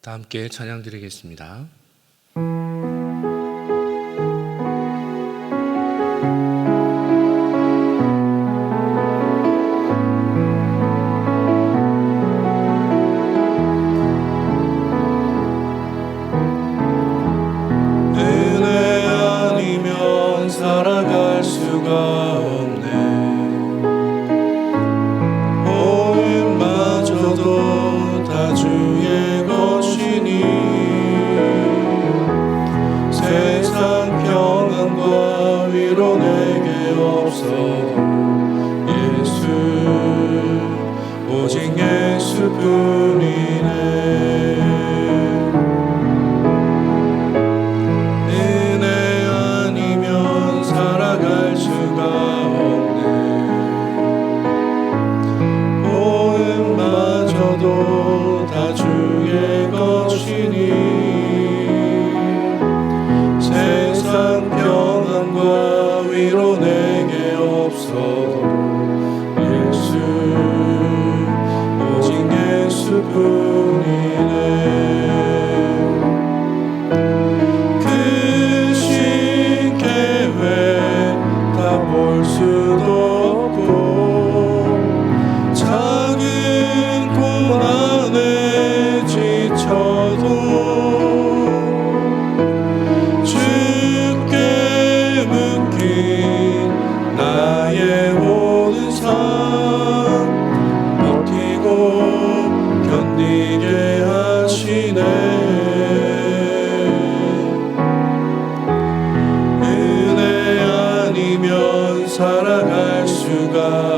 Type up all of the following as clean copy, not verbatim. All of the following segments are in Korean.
다 함께 찬양 드리겠습니다. 은혜 아니면 살아갈 수가 없네. 보임마저도 다 주의 것이니 세상 평안과 위로 내게 없어도 예수, 오직 예수뿐이네. 은혜 아니면 살아갈 수가 없네. 보음마저도 다 주의 것이니 세상 평안과 위로 내게 없어도 예수, 오직 예수뿐이네. 크신 계획 다 볼 수도 없고 작은 고난에 지쳐도 주께 묶인 나의 모든 삶 버티고 견디게 하시네. 은혜 아니면 살아갈 수가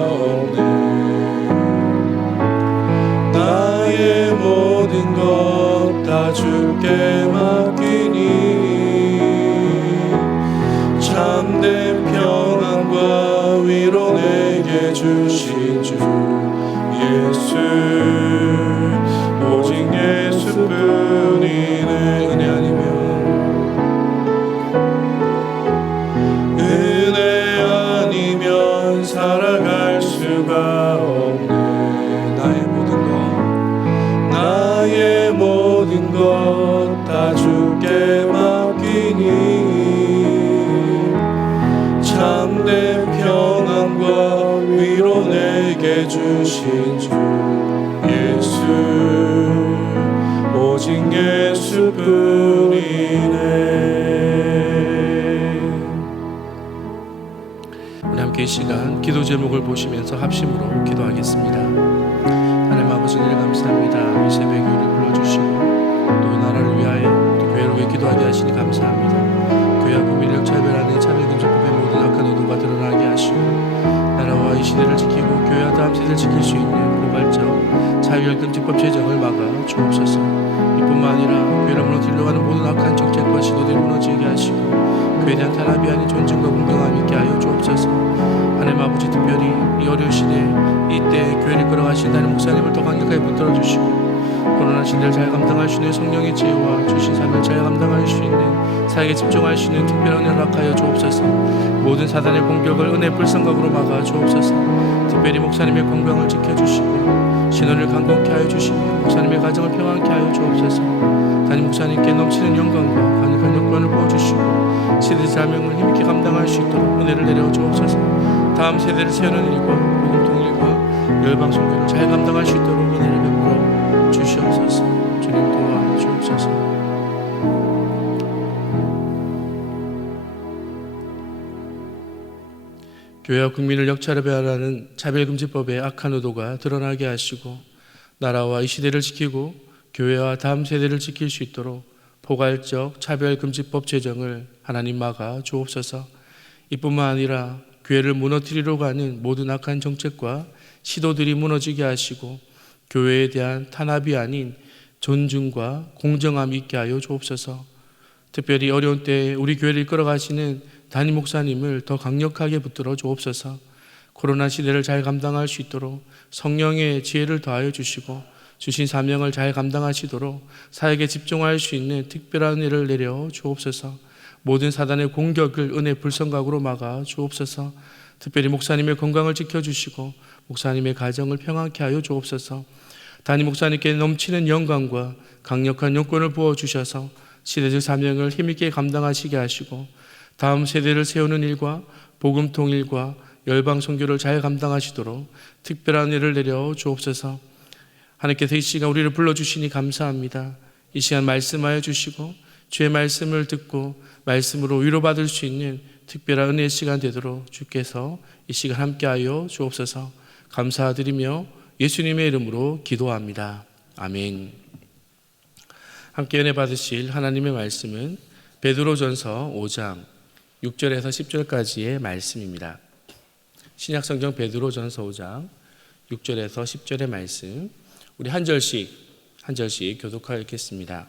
없네. 나의 모든 것 다 주께 맡기니 참된 평안과 위로 내게 주신 주 예수, 오직 예수뿐이네. 은혜 아니면 살아갈 수가 없네. 나의 모든 것 다 주께 맡기니 참된 평안과 위로 내게 주신 주 예수, 오직 예수뿐이네. 우리 함께 이 시간 기도 제목을 보시면서 합심으로 기도하겠습니다. 하나님 아버지, 늘 감사합니다. 이 새벽에 우리 불러주시고 또 나라를 위하여 또 교회를 위해 기도하게 하시니 감사합니다. 교회와 국민을 차별하는 차별금지법의 모든 악한 의도가 드러나게 하시고 나라와 이 시대를 지키고 교회와 다음 세대를 지킬 수 있는 포괄적 차별금지법 제정을 막아 주옵소서. 이뿐만 아니라 교회를 무너뜨리려고 하는 모든 악한 정책과 시도들이 무너지게 하시고 교회에 대한 탄압이 아닌 존중과 공평함 있게 하여 주옵소서. 하나님 아버지, 특별히 이 어려운 시대에 이때 교회를 끌어가신 담임 목사님을 더 강력하게 붙들어 주시고 코로나 시대를 잘 감당할 수 있는 성령의 지혜와 주신 삶을 잘 감당할 수 있는 사역에 집중할 수 있는 특별한 은혜를 허락하여 주옵소서. 모든 사단의 공격을 은혜 불성각으로 막아 주옵소서. 특별히 목사님의 건강을 지켜주시고 신원을 강건케 하여 주시고 목사님의 가정을 평안케 하여 주옵소서. 담임 목사님께 넘치는 영광과 강력한 역관을 부어주시고 시대 사명을 힘있게 감당할 수 있도록 은혜를 내려 주옵소서. 다음 세대를 세우는 일과 복음 통일과 열방선교를 잘 감당할 수 있도록 은혜를 베풀어 주시옵소서. 주님 도와 주옵소서. 교회와 국민을 역차별하는 차별금지법의 악한 의도가 드러나게 하시고 나라와 이 시대를 지키고 교회와 다음 세대를 지킬 수 있도록 포괄적 차별금지법 제정을 하나님 막아 주옵소서. 이뿐만 아니라 교회를 무너뜨리려고 하는 모든 악한 정책과 시도들이 무너지게 하시고 교회에 대한 탄압이 아닌 존중과 공정함 있게 하여 주옵소서. 특별히 어려운 때에 우리 교회를 이끌어가시는 담임 목사님을 더 강력하게 붙들어 주옵소서. 코로나 시대를 잘 감당할 수 있도록 성령의 지혜를 더하여 주시고 주신 사명을 잘 감당하시도록 사역에 집중할 수 있는 특별한 은혜를 내려 주옵소서. 모든 사단의 공격을 은혜 불성각으로 막아 주옵소서. 특별히 목사님의 건강을 지켜주시고 목사님의 가정을 평안케 하여 주옵소서. 담임 목사님께 넘치는 영광과 강력한 용권을 부어주셔서 시대적 사명을 힘있게 감당하시게 하시고 다음 세대를 세우는 일과 복음 통일과 열방 선교를 잘 감당하시도록 특별한 일을 내려 주옵소서. 하나님께서 이 시간 우리를 불러주시니 감사합니다. 이 시간 말씀하여 주시고 주의 말씀을 듣고 말씀으로 위로받을 수 있는 특별한 은혜의 시간 되도록 주께서 이 시간 함께하여 주옵소서. 감사드리며 예수님의 이름으로 기도합니다. 아멘. 함께 은혜 받으실 하나님의 말씀은 베드로전서 5장 6절에서 10절까지의 말씀입니다. 신약성경 베드로전서 5장 6절에서 10절의 말씀, 우리 한 절씩 교독하여 읽겠습니다.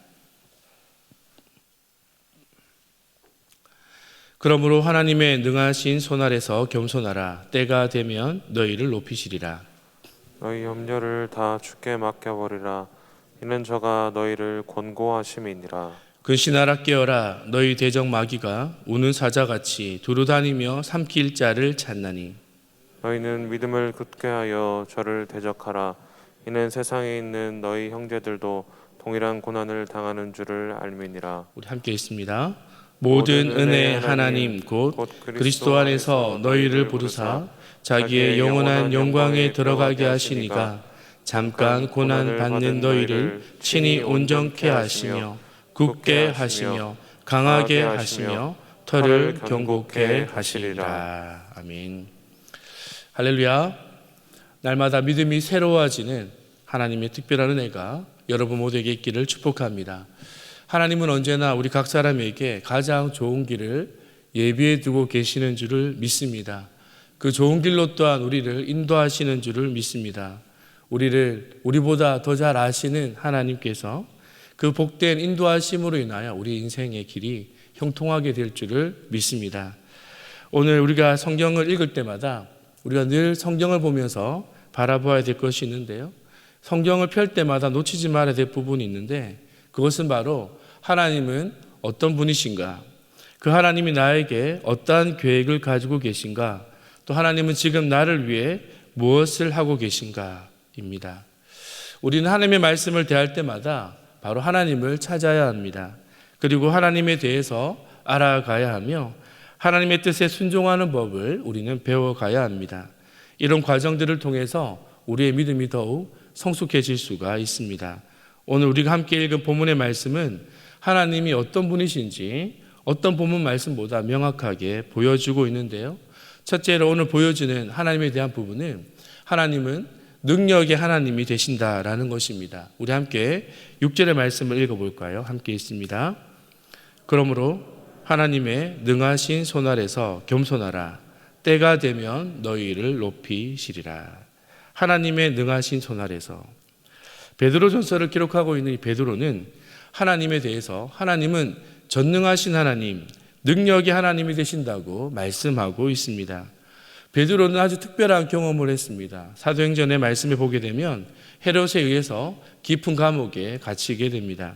그러므로 하나님의 능하신 손 아래서 겸손하라. 때가 되면 너희를 높이시리라. 너희 염려를 다 주께 맡겨버리라. 이는 저가 너희를 권고하심이니라. 근신하라 깨어라. 너희 대적 마귀가 우는 사자같이 두루다니며 삼킬 자를 찾나니. 너희는 믿음을 굳게 하여 저를 대적하라. 이는 세상에 있는 너희 형제들도 동일한 고난을 당하는 줄을 알미니라. 우리 함께 읽습니다. 모든 은혜 하나님 곧 그리스도 안에서 너희를 부르사 자기의 영원한 영광에 들어가게 하시니가 잠깐 고난 받는 너희를 친히 온전케 하시며 굳게 하시며 강하게 하시며 털을 경고케 하시리라. 아멘. 할렐루야. 날마다 믿음이 새로워지는 하나님의 특별한 은혜가 여러분 모두에게 있기를 축복합니다. 하나님은 언제나 우리 각 사람에게 가장 좋은 길을 예비해 두고 계시는 줄을 믿습니다. 그 좋은 길로 또한 우리를 인도하시는 줄을 믿습니다. 우리를 우리보다 더 잘 아시는 하나님께서 그 복된 인도하심으로 인하여 우리 인생의 길이 형통하게 될 줄을 믿습니다. 오늘 우리가 성경을 읽을 때마다 우리가 늘 성경을 보면서 바라보아야 될 것이 있는데요. 성경을 펼 때마다 놓치지 말아야 될 부분이 있는데 그것은 바로 하나님은 어떤 분이신가? 그 하나님이 나에게 어떠한 계획을 가지고 계신가? 또 하나님은 지금 나를 위해 무엇을 하고 계신가? 입니다. 우리는 하나님의 말씀을 대할 때마다 바로 하나님을 찾아야 합니다. 그리고 하나님에 대해서 알아가야 하며 하나님의 뜻에 순종하는 법을 우리는 배워가야 합니다. 이런 과정들을 통해서 우리의 믿음이 더욱 성숙해질 수가 있습니다. 오늘 우리가 함께 읽은 본문의 말씀은 하나님이 어떤 분이신지 어떤 본문 말씀보다 명확하게 보여주고 있는데요. 첫째로 오늘 보여주는 하나님에 대한 부분은 하나님은 능력의 하나님이 되신다라는 것입니다. 우리 함께 6절의 말씀을 읽어볼까요? 함께 읽습니다. 그러므로 하나님의 능하신 손 아래서 겸손하라. 때가 되면 너희를 높이시리라. 하나님의 능하신 손 아래서. 베드로전서를 기록하고 있는 이 베드로는 하나님에 대해서 하나님은 전능하신 하나님, 능력의 하나님이 되신다고 말씀하고 있습니다. 베드로는 아주 특별한 경험을 했습니다. 사도행전의 말씀을 보게 되면 헤롯에 의해서 깊은 감옥에 갇히게 됩니다.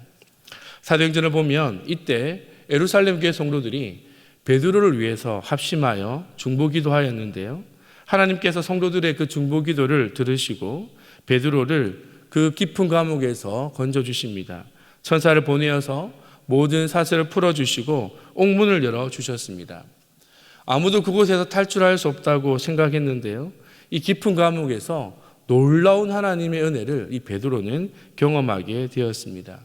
사도행전을 보면 이때 예루살렘 교회 성도들이 베드로를 위해서 합심하여 중보기도하였는데요. 하나님께서 성도들의 그 중보기도를 들으시고 베드로를 그 깊은 감옥에서 건져주십니다. 천사를 보내어서 모든 사슬을 풀어주시고 옥문을 열어주셨습니다. 아무도 그곳에서 탈출할 수 없다고 생각했는데요. 이 깊은 감옥에서 놀라운 하나님의 은혜를 이 베드로는 경험하게 되었습니다.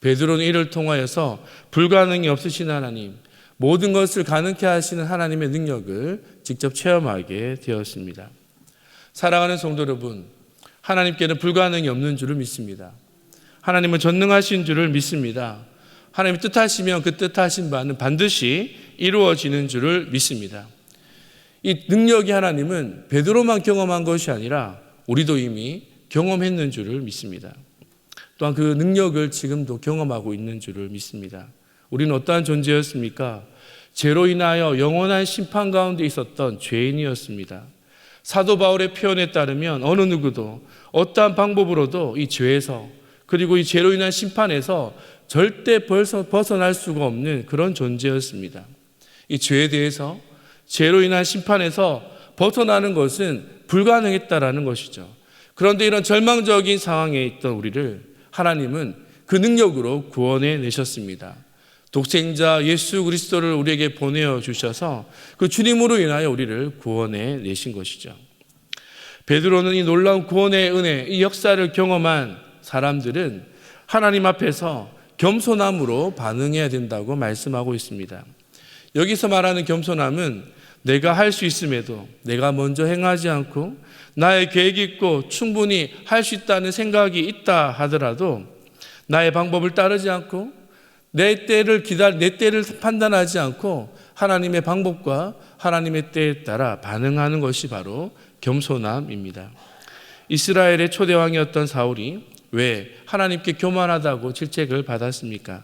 베드로는 이를 통하여서 불가능이 없으신 하나님, 모든 것을 가능케 하시는 하나님의 능력을 직접 체험하게 되었습니다. 사랑하는 성도 여러분, 하나님께는 불가능이 없는 줄을 믿습니다. 하나님은 전능하신 줄을 믿습니다. 하나님이 뜻하시면 그 뜻하신 바는 반드시 이루어지는 줄을 믿습니다. 이 능력이 하나님은 베드로만 경험한 것이 아니라 우리도 이미 경험했는 줄을 믿습니다. 또한 그 능력을 지금도 경험하고 있는 줄을 믿습니다. 우리는 어떠한 존재였습니까? 죄로 인하여 영원한 심판 가운데 있었던 죄인이었습니다. 사도 바울의 표현에 따르면 어느 누구도 어떠한 방법으로도 이 죄에서 그리고 이 죄로 인한 심판에서 절대 벗어날 수가 없는 그런 존재였습니다. 이 죄에 대해서 죄로 인한 심판에서 벗어나는 것은 불가능했다라는 것이죠. 그런데 이런 절망적인 상황에 있던 우리를 하나님은 그 능력으로 구원해 내셨습니다. 독생자 예수 그리스도를 우리에게 보내어 주셔서 그 주님으로 인하여 우리를 구원해 내신 것이죠. 베드로는 이 놀라운 구원의 은혜, 이 역사를 경험한 사람들은 하나님 앞에서 겸손함으로 반응해야 된다고 말씀하고 있습니다. 여기서 말하는 겸손함은 내가 할 수 있음에도 내가 먼저 행하지 않고 나의 계획이 있고 충분히 할 수 있다는 생각이 있다 하더라도 나의 방법을 따르지 않고 내 때를 판단하지 않고 하나님의 방법과 하나님의 때에 따라 반응하는 것이 바로 겸손함입니다. 이스라엘의 초대왕이었던 사울이 왜 하나님께 교만하다고 질책을 받았습니까?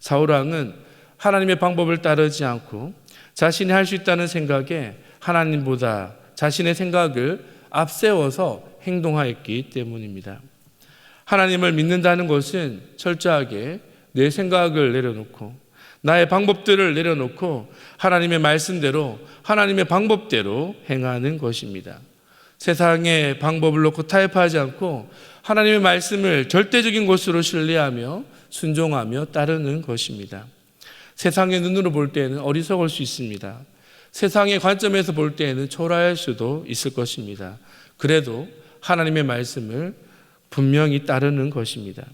사울왕은 하나님의 방법을 따르지 않고 자신이 할 수 있다는 생각에 하나님보다 자신의 생각을 앞세워서 행동하였기 때문입니다. 하나님을 믿는다는 것은 철저하게 내 생각을 내려놓고 나의 방법들을 내려놓고 하나님의 말씀대로 하나님의 방법대로 행하는 것입니다. 세상의 방법을 놓고 타협하지 않고 하나님의 말씀을 절대적인 것으로 신뢰하며 순종하며 따르는 것입니다. 세상의 눈으로 볼 때에는 어리석을 수 있습니다. 세상의 관점에서 볼 때에는 초라할 수도 있을 것입니다. 그래도 하나님의 말씀을 분명히 따르는 것입니다.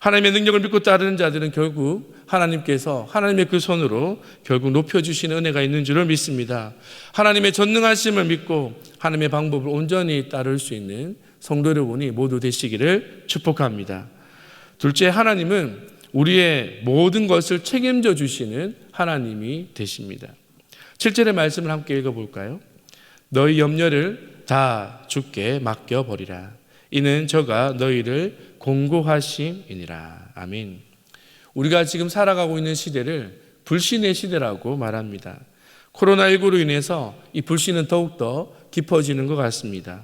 하나님의 능력을 믿고 따르는 자들은 결국 하나님께서 하나님의 그 손으로 결국 높여주시는 은혜가 있는 줄을 믿습니다. 하나님의 전능하심을 믿고 하나님의 방법을 온전히 따를 수 있는 성도 여러분이 모두 되시기를 축복합니다. 둘째, 하나님은 우리의 모든 것을 책임져 주시는 하나님이 되십니다. 7절의 말씀을 함께 읽어볼까요? 너희 염려를 다 주께 맡겨버리라. 이는 저가 너희를 공고하심이니라. 아멘. 우리가 지금 살아가고 있는 시대를 불신의 시대라고 말합니다. 코로나19로 인해서 이 불신은 더욱더 깊어지는 것 같습니다.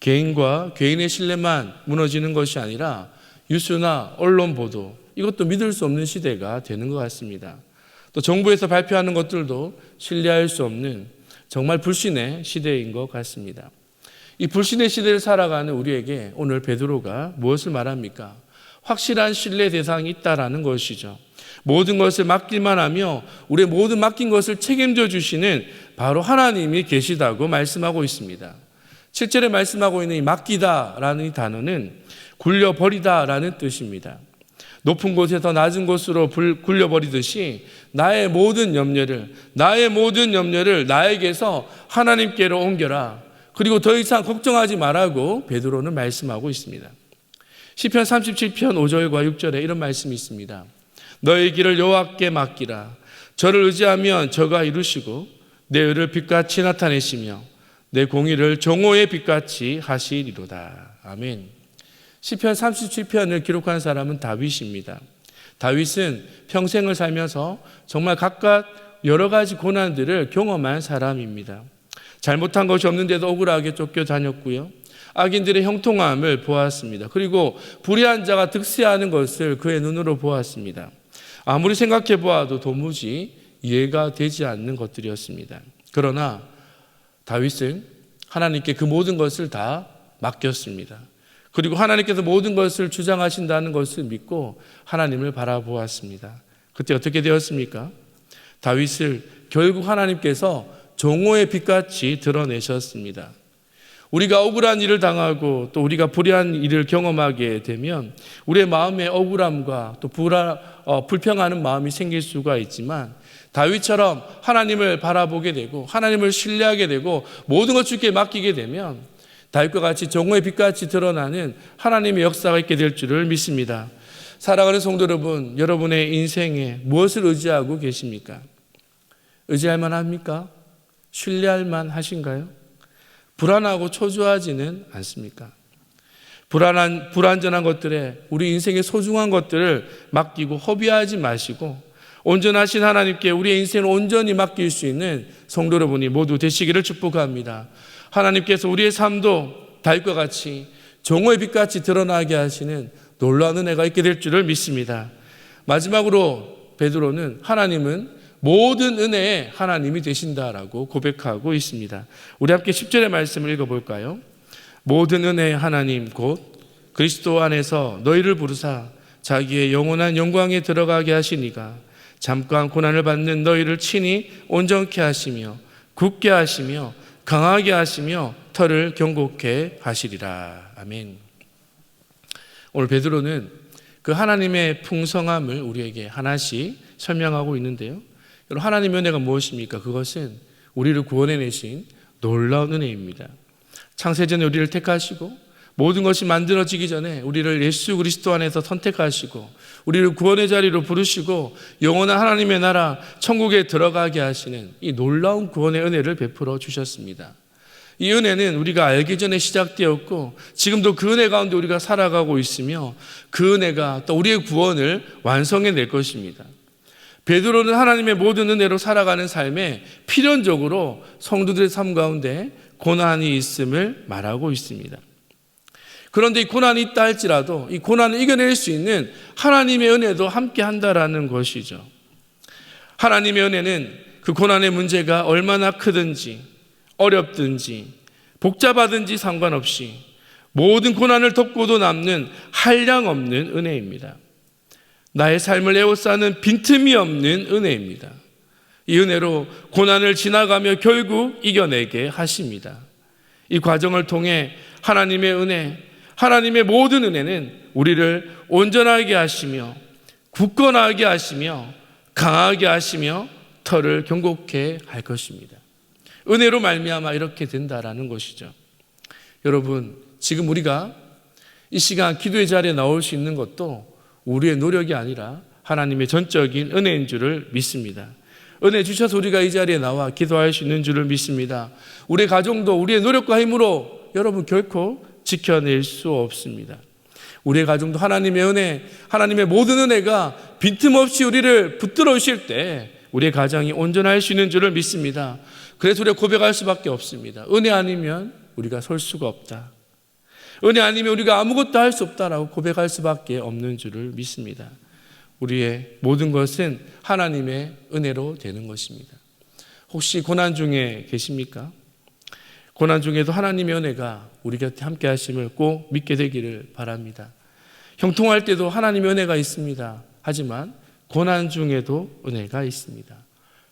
개인과 개인의 신뢰만 무너지는 것이 아니라 뉴스나 언론 보도, 이것도 믿을 수 없는 시대가 되는 것 같습니다. 또 정부에서 발표하는 것들도 신뢰할 수 없는 정말 불신의 시대인 것 같습니다. 이 불신의 시대를 살아가는 우리에게 오늘 베드로가 무엇을 말합니까? 확실한 신뢰 대상이 있다라는 것이죠. 모든 것을 맡길만 하며 우리의 모든 맡긴 것을 책임져 주시는 바로 하나님이 계시다고 말씀하고 있습니다. 7절에 말씀하고 있는 이 맡기다라는 이 단어는 굴려버리다라는 뜻입니다. 높은 곳에서 낮은 곳으로 굴려버리듯이 나의 모든 염려를 나에게서 하나님께로 옮겨라. 그리고 더 이상 걱정하지 말라고 베드로는 말씀하고 있습니다. 시편 37편 5절과 6절에 이런 말씀이 있습니다. 너의 길을 여호와께 맡기라. 저를 의지하면 저가 이루시고 내 의를 빛같이 나타내시며 내 공의를 정오의 빛같이 하시리로다. 아멘. 시편 37편을 기록한 사람은 다윗입니다. 다윗은 평생을 살면서 정말 각각 여러 가지 고난들을 경험한 사람입니다. 잘못한 것이 없는데도 억울하게 쫓겨다녔고요. 악인들의 형통함을 보았습니다. 그리고 불의한 자가 득세하는 것을 그의 눈으로 보았습니다. 아무리 생각해 보아도 도무지 이해가 되지 않는 것들이었습니다. 그러나 다윗은 하나님께 그 모든 것을 다 맡겼습니다. 그리고 하나님께서 모든 것을 주장하신다는 것을 믿고 하나님을 바라보았습니다. 그때 어떻게 되었습니까? 다윗을 결국 하나님께서 정오의 빛같이 드러내셨습니다. 우리가 억울한 일을 당하고 또 우리가 불의한 일을 경험하게 되면 우리의 마음에 억울함과 또 불평하는 마음이 생길 수가 있지만 다윗처럼 하나님을 바라보게 되고 하나님을 신뢰하게 되고 모든 것 주께 맡기게 되면 다윗과 같이 정오의 빛같이 드러나는 하나님의 역사가 있게 될 줄을 믿습니다. 사랑하는 성도 여러분, 여러분의 인생에 무엇을 의지하고 계십니까? 의지할 만합니까? 신뢰할 만하신가요? 불안하고 초조하지는 않습니까? 불완전한 것들에 우리 인생의 소중한 것들을 맡기고 허비하지 마시고 온전하신 하나님께 우리의 인생을 온전히 맡길 수 있는 성도 여러분이 모두 되시기를 축복합니다. 하나님께서 우리의 삶도 다윗과 같이 정오의 빛같이 드러나게 하시는 놀라운 은혜가 있게 될 줄을 믿습니다. 마지막으로 베드로는 하나님은 모든 은혜의 하나님이 되신다라고 고백하고 있습니다. 우리 함께 10절의 말씀을 읽어볼까요? 모든 은혜의 하나님 곧 그리스도 안에서 너희를 부르사 자기의 영원한 영광에 들어가게 하시니가 잠깐 고난을 받는 너희를 친히 온전케 하시며 굳게 하시며 강하게 하시며 터를 견고케 하시리라. 아멘. 오늘 베드로는 그 하나님의 풍성함을 우리에게 하나씩 설명하고 있는데요. 여러분, 하나님의 은혜가 무엇입니까? 그것은 우리를 구원해내신 놀라운 은혜입니다. 창세전에 우리를 택하시고 모든 것이 만들어지기 전에 우리를 예수 그리스도 안에서 선택하시고 우리를 구원의 자리로 부르시고 영원한 하나님의 나라 천국에 들어가게 하시는 이 놀라운 구원의 은혜를 베풀어 주셨습니다. 이 은혜는 우리가 알기 전에 시작되었고 지금도 그 은혜 가운데 우리가 살아가고 있으며 그 은혜가 또 우리의 구원을 완성해 낼 것입니다. 베드로는 하나님의 모든 은혜로 살아가는 삶에 필연적으로 성도들의 삶 가운데 고난이 있음을 말하고 있습니다. 그런데 이 고난이 있다 할지라도 이 고난을 이겨낼 수 있는 하나님의 은혜도 함께 한다라는 것이죠. 하나님의 은혜는 그 고난의 문제가 얼마나 크든지 어렵든지 복잡하든지 상관없이 모든 고난을 덮고도 남는 한량없는 은혜입니다. 나의 삶을 에워싸는 빈틈이 없는 은혜입니다. 이 은혜로 고난을 지나가며 결국 이겨내게 하십니다. 이 과정을 통해 하나님의 은혜, 하나님의 모든 은혜는 우리를 온전하게 하시며 굳건하게 하시며 강하게 하시며 터를 견고케 할 것입니다. 은혜로 말미암아 이렇게 된다라는 것이죠. 여러분, 지금 우리가 이 시간 기도의 자리에 나올 수 있는 것도 우리의 노력이 아니라 하나님의 전적인 은혜인 줄을 믿습니다. 은혜 주셔서 우리가 이 자리에 나와 기도할 수 있는 줄을 믿습니다. 우리 가정도 우리의 노력과 힘으로 여러분 결코 지켜낼 수 없습니다. 우리의 가정도 하나님의 은혜, 하나님의 모든 은혜가 빈틈없이 우리를 붙들어 주실 때 우리의 가정이 온전할 수 있는 줄을 믿습니다. 그래서 우리가 고백할 수밖에 없습니다. 은혜 아니면 우리가 설 수가 없다. 은혜 아니면 우리가 아무것도 할 수 없다라고 고백할 수밖에 없는 줄을 믿습니다. 우리의 모든 것은 하나님의 은혜로 되는 것입니다. 혹시 고난 중에 계십니까? 고난 중에도 하나님의 은혜가 우리 곁에 함께 하심을 꼭 믿게 되기를 바랍니다. 형통할 때도 하나님의 은혜가 있습니다. 하지만 고난 중에도 은혜가 있습니다.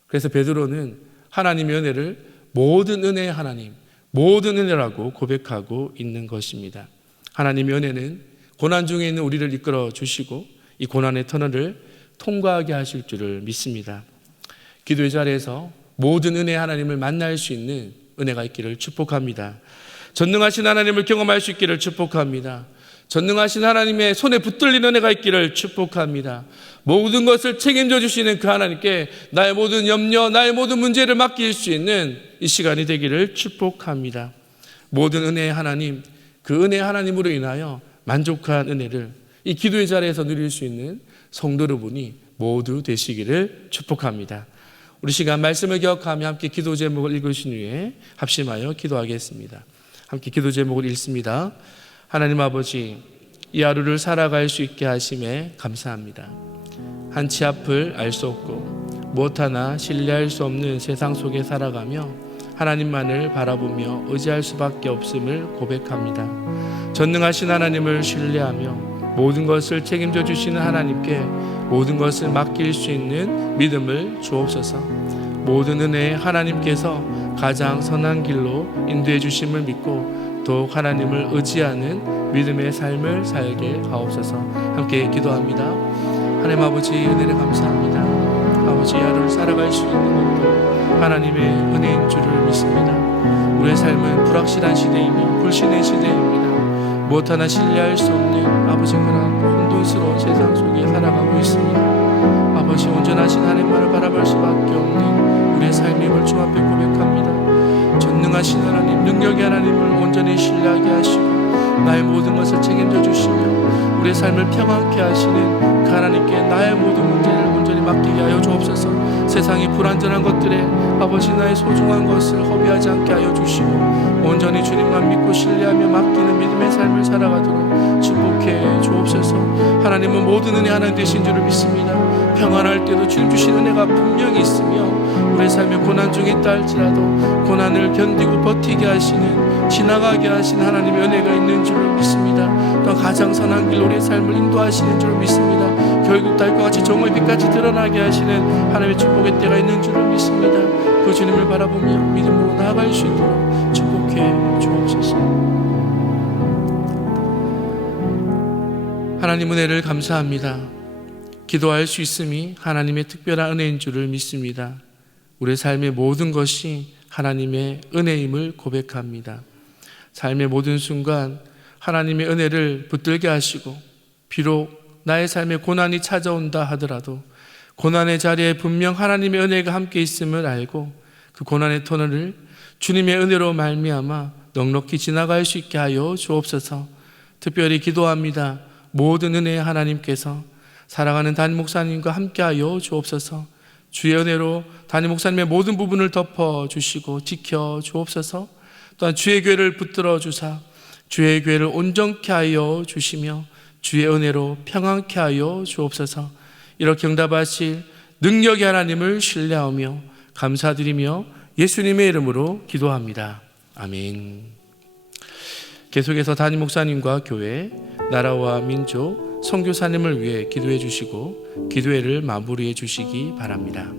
그래서 베드로는 하나님의 은혜를 모든 은혜의 하나님, 모든 은혜라고 고백하고 있는 것입니다. 하나님의 은혜는 고난 중에 있는 우리를 이끌어 주시고 이 고난의 터널을 통과하게 하실 줄을 믿습니다. 기도의 자리에서 모든 은혜의 하나님을 만날 수 있는 은혜가 있기를 축복합니다. 전능하신 하나님을 경험할 수 있기를 축복합니다. 전능하신 하나님의 손에 붙들린 은혜가 있기를 축복합니다. 모든 것을 책임져 주시는 그 하나님께 나의 모든 염려, 나의 모든 문제를 맡길 수 있는 이 시간이 되기를 축복합니다. 모든 은혜의 하나님, 그 은혜의 하나님으로 인하여 만족한 은혜를 이 기도의 자리에서 누릴 수 있는 성도 여러분이 모두 되시기를 축복합니다. 우리 시간 말씀을 기억하며 함께 기도 제목을 읽으신 후에 합심하여 기도하겠습니다. 함께 기도 제목을 읽습니다. 하나님 아버지, 이 하루를 살아갈 수 있게 하심에 감사합니다. 한치 앞을 알 수 없고 무엇 하나 신뢰할 수 없는 세상 속에 살아가며 하나님만을 바라보며 의지할 수밖에 없음을 고백합니다. 전능하신 하나님을 신뢰하며 모든 것을 책임져 주시는 하나님께 모든 것을 맡길 수 있는 믿음을 주옵소서. 모든 은혜에 하나님께서 가장 선한 길로 인도해 주심을 믿고 더욱 하나님을 의지하는 믿음의 삶을 살게 하옵소서. 함께 기도합니다. 하나님 아버지, 은혜를 감사합니다. 아버지, 하루를 살아갈 수 있는 것도 하나님의 은혜인 줄을 믿습니다. 우리의 삶은 불확실한 시대이며 불신의 시대입니다. 무엇 하나 신뢰할 수 없는 아버지 그런 혼돈스러운 세상 속에 살아가고 있습니다. 아버지, 온전하신 하나님만을 바라볼 수밖에 없는 우리의 삶임을 주 앞에 고백합니다. 전능하신 하나님, 능력의 하나님을 온전히 신뢰하게 하시고 나의 모든 것을 책임져 주시며 우리의 삶을 평안케 하시는 그 하나님께 나의 모든 문제를 온전히 맡기게 하여 주옵소서. 세상이 불완전한 것들에 아버지 나의 소중한 것을 허비하지 않게 하여 주시고 온전히 주님만 믿고 신뢰하며 맡기는 믿음의 삶을 살아가도록 축복해 주옵소서. 하나님은 모든 은혜 하나님 되신 줄을 믿습니다. 평안할 때도 주님 주신 은혜가 분명히 있으며 우리의 삶에 고난 중에 있다 할지라도 고난을 견디고 버티게 하시는 지나가게 하신 하나님의 은혜가 있는 줄을 믿습니다. 또한 가장 선한 길로 우리의 삶을 인도하시는 줄을 믿습니다. 결국 달과 같이 종의 빛까지 드러나게 하시는 하나님의 축복의 때가 있는 줄을 믿습니다. 그 주님을 바라보며 믿음으로 나아갈 수 있도록 축복해 주옵소서. 하나님 은혜를 감사합니다. 기도할 수 있음이 하나님의 특별한 은혜인 줄을 믿습니다. 우리의 삶의 모든 것이 하나님의 은혜임을 고백합니다. 삶의 모든 순간 하나님의 은혜를 붙들게 하시고, 비록 나의 삶에 고난이 찾아온다 하더라도 고난의 자리에 분명 하나님의 은혜가 함께 있음을 알고 그 고난의 터널을 주님의 은혜로 말미암아 넉넉히 지나갈 수 있게 하여 주옵소서. 특별히 기도합니다. 모든 은혜의 하나님께서 사랑하는 담임 목사님과 함께하여 주옵소서. 주의 은혜로 담임 목사님의 모든 부분을 덮어주시고 지켜 주옵소서. 또한 주의 교회를 붙들어 주사 주의 교회를 온전케 하여 주시며 주의 은혜로 평안케 하여 주옵소서. 이렇게 응답하실 능력의 하나님을 신뢰하며 감사드리며 예수님의 이름으로 기도합니다. 아멘. 계속해서 담임 목사님과 교회, 나라와 민족, 선교사님을 위해 기도해 주시고 기도회를 마무리해 주시기 바랍니다.